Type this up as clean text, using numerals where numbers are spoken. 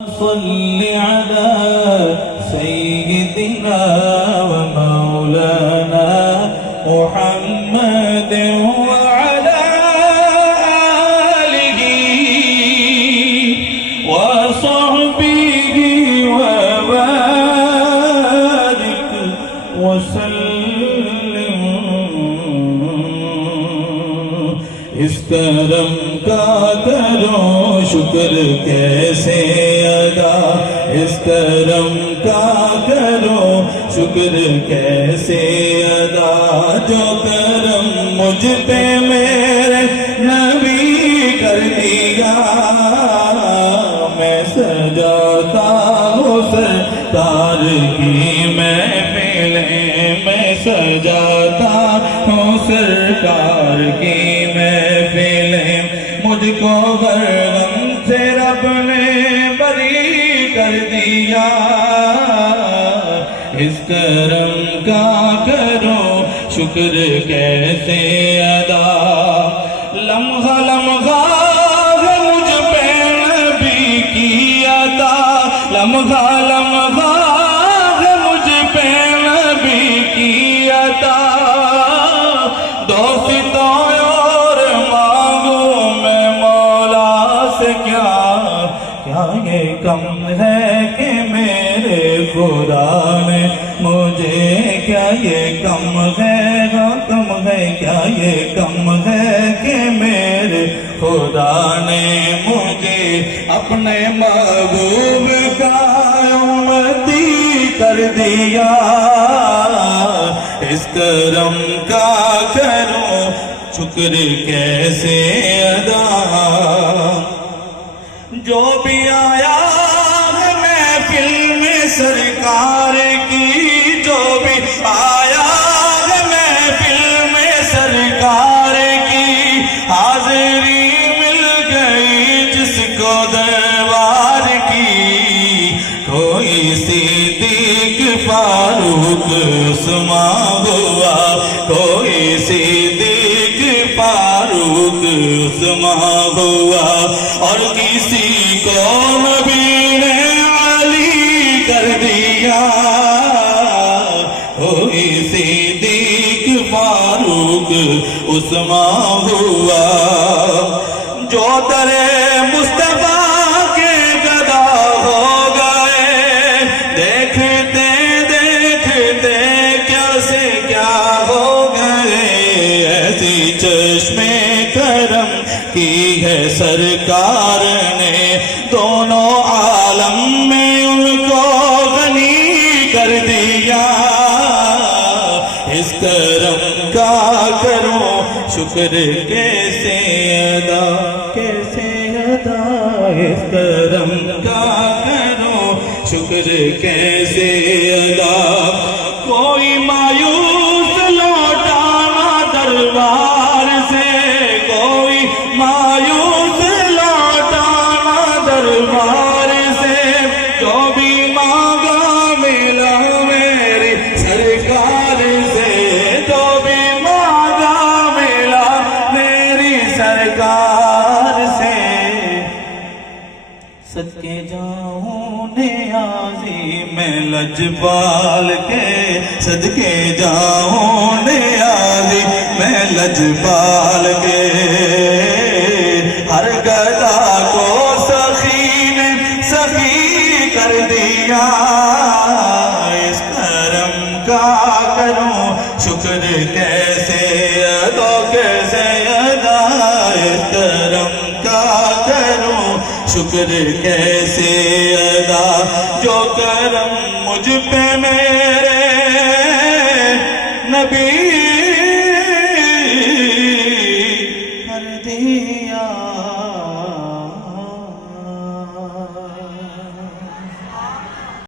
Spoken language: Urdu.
صل على سيدنا ومولانا محمد وعلى آله وصحبه وبارك وسلم. اس کرم کا کرو شکر کیسے ادا، اس کرم کا کرو شکر کیسے ادا، جو کرم مجھ پہ میرے نبی کر دیا. میں سجاتا ہوں سرکار کی محفلیں، میں سجاتا ہوں سرکار کی محفلیں. مجھ کو ہر غم سے رب نے بری کر دیا. اس کرم کا کرو شکر کیسے ادا. لمحہ لمحہ ہے مجھ پہ نبی کی عطا، لمحہ لمحہ ہے مجھ پہ نبی کی عطا. دوستوں اور مانگو میں مولا سے کیا، کیا یہ کم ہے کہ میرے خدا نے مجھے، کیا یہ کم ہے کم ہے، کیا یہ کم ہے کہ میرے خدا نے مجھے اپنے محبوب کا امتی کر دیا. اس کرم کا کرو شکر کیسے ادا. جو بھی آیا ہے محفل میں سرکار کی، جو بھی آیا ہے محفل میں سرکار کی، حاضری مل گئی جس کو دربار کی. کوئی صدیق فاروق عثمان ہوا، کوئی صدیق فاروق عثمان ہوا، اور کسی کو نبی نے علی کر دیا. کوئی صدیق فاروق عثمان ہوا. جو در مصطفیٰ کے گدا ہو گئے، دیکھتے دیکھتے کیا سے کیا ہو گئے. ایسی چشم کرم کی ہے سرکار نے، دونوں عالم میں ان کو غنی کر دیا. اس کرم کا کرو شکر کیسے ادا، کیسے ادا. اس کرم کا کرو شکر کیسے ادا. کوئی مایوس لوٹانا دربار سے، کوئی مایوس لوٹانا دربار سے. جو بھی مانگا ملا میری سرکار سے، جو بھی مانگا ملا میری سرکار سے. صدقے جاؤں نیازی میں لجپال کے، صدقے جاؤں نیازی میں لجپال کے. ہر گدا کو سخی نے سخی کر دیا. اس کرم کا کرو شکر کیسے ادا، کیسے ادا. اس کرم کا کرو شکر کیسے ادا. جو کرم مجھ پہ میرے نبی